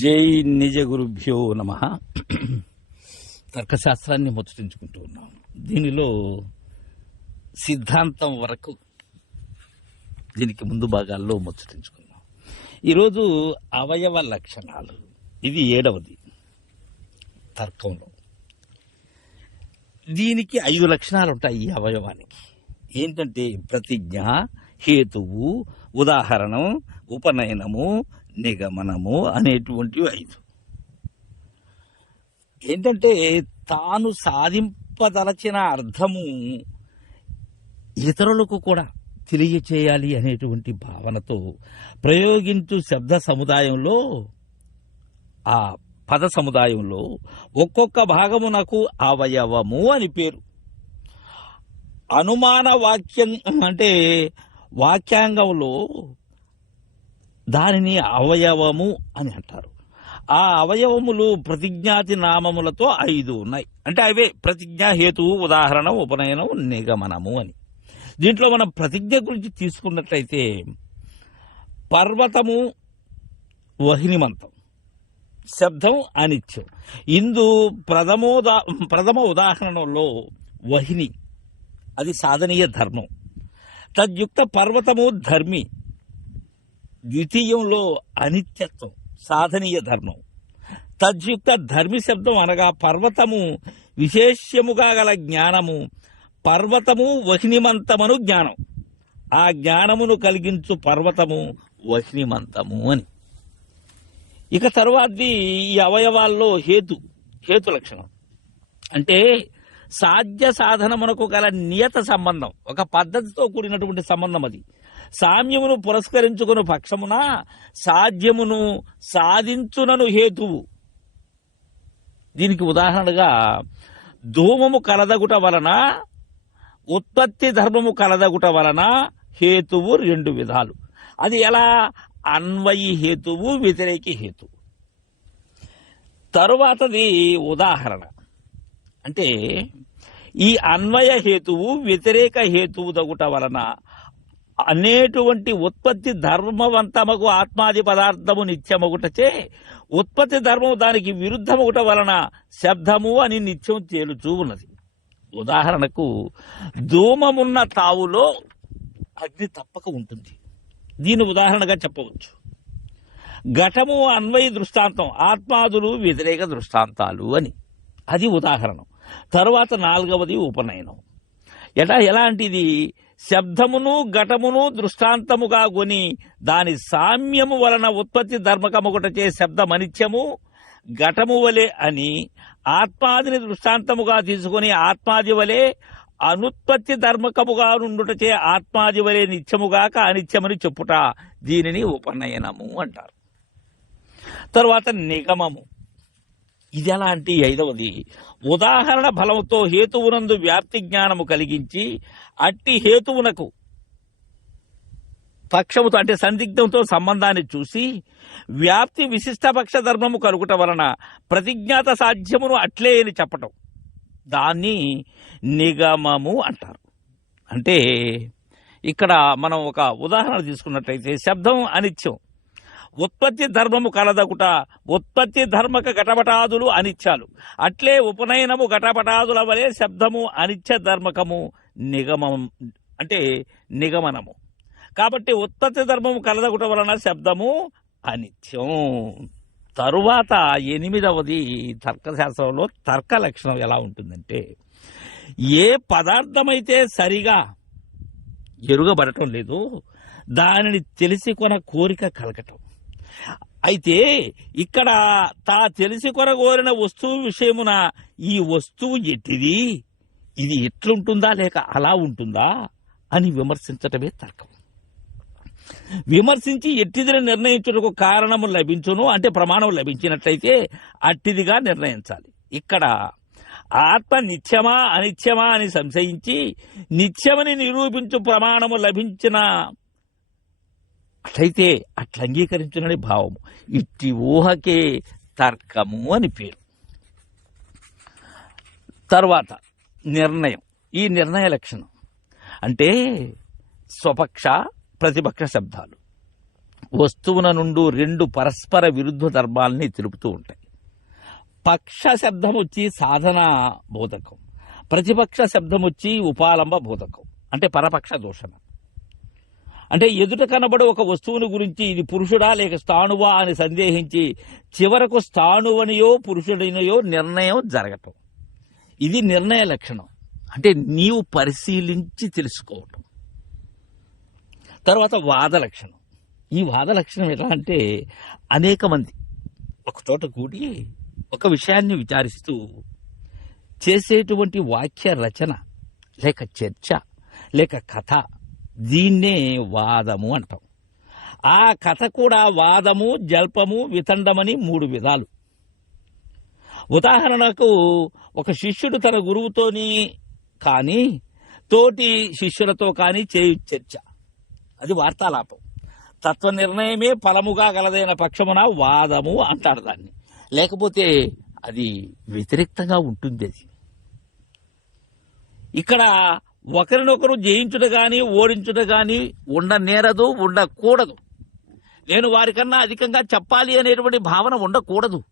జై నిజ గురుభ్యో నమ. తర్కశాస్త్రాన్ని ముచ్చటించుకుంటూ ఉన్నాం దీనిలో సిద్ధాంతం వరకు దీనికి ముందు భాగాల్లో ముచ్చటించుకున్నాం ఈరోజు అవయవ లక్షణాలు. ఇది ఏడవది తర్కంలో. దీనికి ఐదు లక్షణాలు ఉంటాయి ఈ అవయవానికి. ఏంటంటే ప్రతిజ్ఞ హేతువు ఉదాహరణం ఉపనయనము నిగమనము అనేటువంటివి ఐదు. ఏంటంటే తాను సాధింపదలచిన అర్థము ఇతరులకు కూడా తెలియచేయాలి అనేటువంటి భావనతో ప్రయోగించు శబ్ద సముదాయంలో ఆ పద సముదాయంలో ఒక్కొక్క భాగమునకు అవయవము అని పేరు. అనుమాన వాక్యం అంటే వాక్యాంగంలో దానిని అవయవము అని అంటారు. ఆ అవయవములు ప్రతిజ్ఞాతి నామములతో ఐదు ఉన్నాయి. అంటే అవే ప్రతిజ్ఞ హేతువు ఉదాహరణ ఉపనయనం నిగమనము అని. దీంట్లో మనం ప్రతిజ్ఞ గురించి తీసుకున్నట్లయితే పర్వతము వహినిమంతం శబ్దం అనిత్యం. ఇందు ప్రథమోదా ప్రథమ ఉదాహరణలో వహిని అది సాధనీయ ధర్మం. తద్యుక్త పర్వతము ధర్మి ద్వితీయంలో అనిత్యత్వం సాధనీయ ధర్మం. తద్యుక్త ధర్మి శబ్దం అనగా పర్వతము విశేష్యముగా గల జ్ఞానము. పర్వతము వహినిమంతమను జ్ఞానం. ఆ జ్ఞానమును కలిగించు పర్వతము వహినిమంతము అని. ఇక తర్వాతది ఈ అవయవాల్లో హేతు హేతు లక్షణం. అంటే సాధ్య సాధనమునకు గల నియత సంబంధం ఒక పద్ధతితో కూడినటువంటి సంబంధం అది. సామ్యమును పురస్కరించుకుని పక్షమున సాధ్యమును సాధించునను హేతువు. దీనికి ఉదాహరణగా ధూమము కలదగుట వలన ఉత్పత్తి ధర్మము కలదగుట వలన హేతువు రెండు విధాలు. అది ఎలా? అన్వయి హేతువు వ్యతిరేకి హేతువు. తరువాతది ఉదాహరణ. అంటే ఈ అన్వయ హేతువు వ్యతిరేక హేతువు దగుట వలన అనేటువంటి ఉత్పత్తి ధర్మవంతమగు ఆత్మాది పదార్థము నిత్యమగుటచే ఉత్పత్తి ధర్మము దానికి విరుద్ధమగుట వలన శబ్దము అని నిత్యం తేలుచూ ఉన్నది. ఉదాహరణకు ధూమమున్న తావులో అగ్ని తప్పక ఉంటుంది. దీని ఉదాహరణగా చెప్పవచ్చు. ఘటము అన్వయ దృష్టాంతం ఆత్మాదులు వ్యతిరేక దృష్టాంతాలు అని. అది ఉదాహరణం. తరువాత నాలుగవది ఉపనయనం. ఎటా ఎలాంటిది? శబ్దమును ఘటమును దృష్టాంతముగా కొని దాని సామ్యము వలన ఉత్పత్తి ధర్మకముగటచే శబ్దమనిత్యము ఘటము వలె అని ఆత్మాదిని దృష్టాంతముగా తీసుకొని ఆత్మాది వలె అనుత్పత్తి ధర్మకముగా నుండుటచే ఆత్మాది వలె నిత్యముగాక అనిత్యమని చెప్పుట దీనిని ఉపనయనము అంటారు. తరువాత నిగమము. ఇది ఎలాంటి ఐదవది? ఉదాహరణ బలముతో హేతువునందు వ్యాప్తి జ్ఞానము కలిగించి అట్టి హేతువునకు పక్షముతో అంటే సందిగ్ధంతో సంబంధాన్ని చూసి వ్యాప్తి విశిష్ట పక్ష ధర్మము కలుగుట వలన ప్రతిజ్ఞాత సాధ్యమును అట్లే అని చెప్పటం. దాన్ని నిగమము అంటారు. అంటే ఇక్కడ మనం ఒక ఉదాహరణ తీసుకున్నట్లయితే శబ్దం అనిత్యం. ఉత్పత్తి ధర్మము కలదగుట ఉత్పత్తి ధర్మక ఘటపటాదులు అనిచ్చాలు. అట్లే ఉపనయనము ఘటపటాదుల వలె శబ్దము అనిత్య ధర్మకము నిగమం అంటే నిగమనము. కాబట్టి ఉత్పత్తి ధర్మము కలదగుట వలన శబ్దము అనిత్యం. తరువాత ఎనిమిదవది తర్కశాస్త్రంలో తర్క లక్షణం ఎలా ఉంటుందంటే ఏ పదార్థమైతే సరిగా ఎరుగబడటం లేదు దానిని తెలిసి కొన కోరిక కలగటం. అయితే ఇక్కడ తా తెలిసి కొరగోరిన వస్తువు విషయమున ఈ వస్తువు ఎట్టిది? ఇది ఎట్లుంటుందా లేక అలా ఉంటుందా అని విమర్శించటమే తర్కం. విమర్శించి ఎట్టిదిని నిర్ణయించుటకు కారణము లభించును అంటే ప్రమాణం లభించినట్లయితే అట్టిదిగా నిర్ణయించాలి. ఇక్కడ ఆత్మ నిత్యమా అనిత్యమా అని సంశయించి నిత్యమని నిరూపించు ప్రమాణము లభించిన అట్లయితే అట్లా అంగీకరించునని భావము. ఇట్టి ఊహకే తర్కము అని పేరు. తర్వాత నిర్ణయం. ఈ నిర్ణయ లక్షణం. అంటే స్వపక్ష ప్రతిపక్ష శబ్దాలు. వస్తువున నుండి రెండు పరస్పర విరుద్ధ ధర్మాల్ని తెలుపుతూ ఉంటాయి. పక్ష శబ్దం వచ్చి సాధన బోధకం. ప్రతిపక్ష శబ్దం వచ్చి ఉపాలంబ బోధకం. అంటే పరపక్ష దూషణ. అంటే ఎదుట కనబడే ఒక వస్తువుని గురించి ఇది పురుషుడా లేక స్థాణువా అని సందేహించి చివరకు స్థాణువనియో పురుషుడినయో నిర్ణయం జరగటం. ఇది నిర్ణయ లక్షణం. అంటే నీవు పరిశీలించి తెలుసుకోవటం. తర్వాత వాద లక్షణం. ఈ వాద లక్షణం ఎలా అంటే అనేక మంది ఒక చోట కూడి ఒక విషయాన్ని విచారిస్తూ చేసేటువంటి వాక్య రచన లేక చర్చ లేక కథ దీన్నే వాదము అంటాం. ఆ కథ కూడా వాదము జల్పము వితండమని మూడు విధాలు. ఉదాహరణకు ఒక శిష్యుడు తన గురువుతోని కానీ తోటి శిష్యులతో కానీ చేయు చర్చ. అది వార్తాలాపం. తత్వ నిర్ణయమే ఫలముగా గలదైన పక్షమున వాదము అంటాడు దాన్ని. లేకపోతే అది వ్యతిరేక్తంగా ఉంటుంది అది. ఇక్కడ ఒకరినొకరు జయించుట గాని ఓడించుట గాని ఉండనేరదు ఉండకూడదు. నేను వారికన్నా అధికంగా చెప్పాలి అనేటువంటి భావన ఉండకూడదు.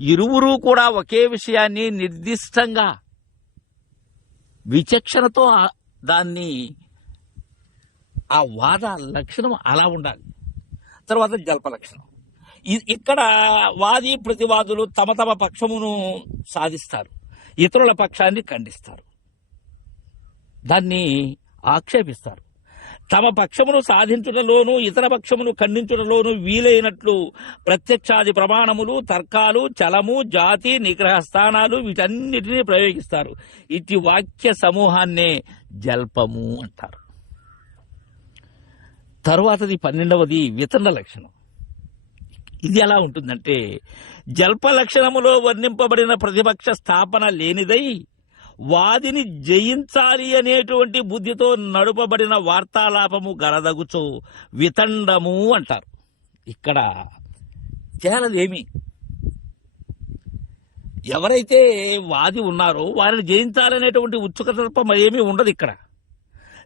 ఇరువురు కూడా ఒకే విషయాన్ని నిర్దిష్టంగా విచక్షణతో దాన్ని ఆ వాద లక్షణం అలా ఉండాలి. తర్వాత జల్ప లక్షణం. ఇక్కడ వాది ప్రతివాదులు తమ తమ పక్షమును సాధిస్తారు. ఇతరుల పక్షాన్ని ఖండిస్తారు. దాన్ని ఆక్షేపిస్తారు. తమ పక్షమును సాధించుటలోను ఇతర పక్షమును ఖండించుటలోను వీలైనట్లు ప్రత్యక్షాది ప్రమాణములు తర్కాలు చలము జాతి నిగ్రహ స్థానాలు వీటన్నిటినీ ప్రయోగిస్తారు. ఇటు వాక్య సమూహాన్నే జల్పము అంటారు. తరువాతది పన్నెండవది వితండ లక్షణం. ఇది ఎలా ఉంటుందంటే జల్ప లక్షణములో వర్ణింపబడిన ప్రతిపక్ష స్థాపన లేనిదై వాదిని జయించాలి అనేటువంటి బుద్ధితో నడుపబడిన వార్తాలాపము గలదగుచు. వితండము అంటారు. ఇక్కడ చేయాలదేమి ఎవరైతే వాది ఉన్నారో వారిని జయించాలనేటువంటి ఉత్సుకత తప్ప మరేమీ ఉండదు ఇక్కడ.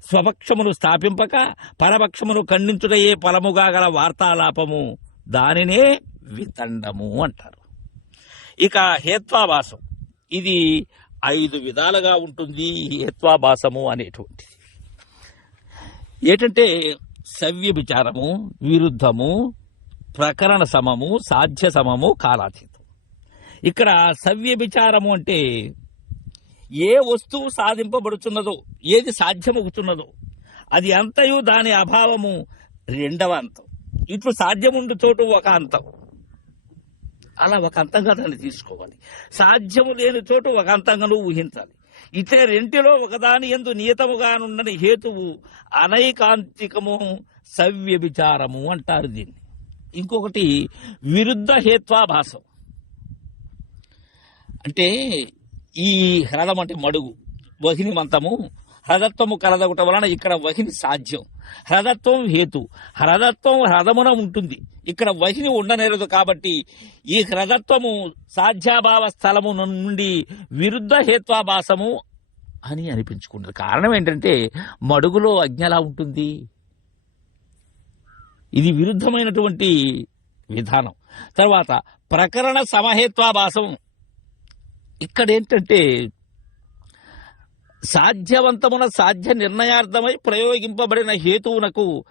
స్వపక్షమును స్థాపింపక పరపక్షమును ఖండించుటయే ఫలముగా గల వార్తాలాపము. దానినే వితండము అంటారు. ఇక హేత్వాభాసం ఇది ఐదు విధాలుగా ఉంటుంది ఈ హేత్వాభాసము అనేటువంటిది. ఏంటంటే సవ్య విచారము విరుద్ధము ప్రకరణ సమము సాధ్య సమము కాలాతీతం. ఇక్కడ సవ్య విచారము అంటే ఏ వస్తువు సాధింపబడుతున్నదో ఏది సాధ్యమవుతున్నదో అది అంతయు దాని అభావము రెండవ అంతం. ఇట్లు సాధ్యముండు చోటు ఒక అంతం. అలా ఒక అంతంగా దాన్ని తీసుకోవాలి. సాధ్యము లేని చోటు ఒక అంతంగాను ఊహించాలి. ఇట్లే రెంటిలో ఒకదాని ఎందు నియతముగానున్నని హేతువు అనైకాంతికము సవ్య విచారము అంటారు దీన్ని. ఇంకొకటి విరుద్ధ హేత్వాభాసం. అంటే ఈ హ్రదం అంటే మడుగు వహిని మంతము హ్రదత్వము కలదగుట వలన ఇక్కడ వహిని సాధ్యం. హ్రదత్వం హేతు. హ్రదత్వం హ్రదమున ఉంటుంది. ఇక్కడ వహిని ఉండనేరదు కాబట్టి ఈ హ్రదత్వము సాధ్యాభావ స్థలము నుండి విరుద్ధ హేత్వాభాసము అని అనిపించుకుంటుంది. కారణం ఏంటంటే మడుగులో అజ్ఞలా ఉంటుంది. ఇది విరుద్ధమైనటువంటి విధానం. తర్వాత ప్రకరణ సమహేత్వాభాసం. ఇక్కడ ఏంటంటే సాధ్యవంతమున సాధ్య నిర్ణయార్థమై ప్రయోగింపబడిన హేతువునకు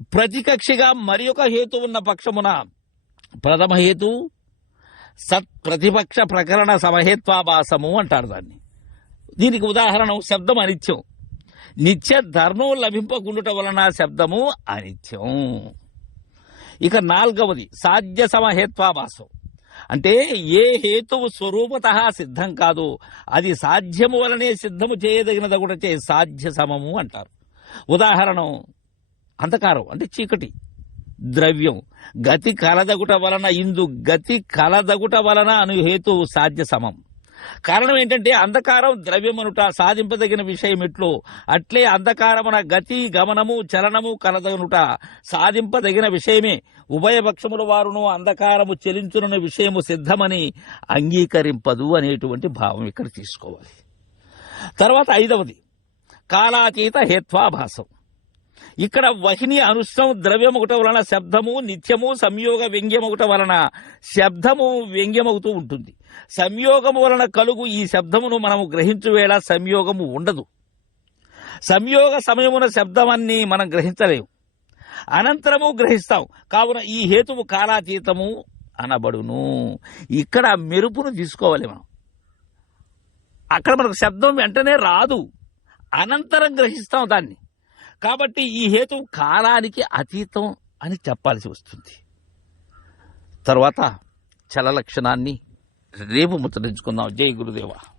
ప్రతికక్షిగా మరి ఒక హేతు ఉన్న పక్షమున ప్రథమ హేతు సత్ ప్రతిపక్ష ప్రకరణ సమహేత్వాభాసము అంటారు దాన్ని. దీనికి ఉదాహరణ శబ్దం అనిత్యం. నిత్య ధర్మం లభింపకుండుట వలన శబ్దము అనిత్యం. ఇక నాల్గవది సాధ్య సమహేత్వాభాసం. అంటే ఏ హేతువు స్వరూపత సిద్ధం కాదు. అది సాధ్యము వలనే సిద్ధము చేయదగినదగుటచే సాధ్య సమము అంటారు. ఉదాహరణ అంధకారం అంటే చీకటి ద్రవ్యం. గతి కలదగుట వలన ఇందు గతి కలదగుట వలన అను హేతువు సాధ్య సమం. కారణం ఏంటంటే అంధకారం ద్రవ్యమనుట సాధింపదగిన విషయం ఎట్లు? అట్లే అంధకారమున గతి గమనము చలనము కలదనుట సాధింపదగిన విషయమే. ఉభయపక్షముల వారును అంధకారము చెలించునని విషయము సిద్ధమని అంగీకరింపదు అనేటువంటి భావం ఇక్కడ తీసుకోవాలి. తర్వాత ఐదవది కాలాతీత హేత్వాభాసం. ఇక్కడ వహిని అనుష్టం ద్రవ్యమొకట వలన శబ్దము నిత్యము సంయోగ వ్యంగ్యమొకట వలన శబ్దము వ్యంగ్యమవుతూ ఉంటుంది. సంయోగము వలన కలుగు ఈ శబ్దమును మనము గ్రహించు వేళ సంయోగము ఉండదు. సంయోగ సమయమున శబ్దమన్నీ మనం గ్రహించలేము. అనంతరము గ్రహిస్తాం. కావున ఈ హేతువు కాలాతీతము అనబడును. ఇక్కడ మెరుపును తీసుకోవాలి మనం. అక్కడ మనకు శబ్దం వెంటనే రాదు. అనంతరం గ్రహిస్తాం దాన్ని. కాబట్టి ఈ హేతు కాలానికి అతీతం అని చెప్పాల్సి వస్తుంది. తర్వాత చల లక్షణాన్ని రేపు ముచ్చరించుకుందాం జై గురుదేవా.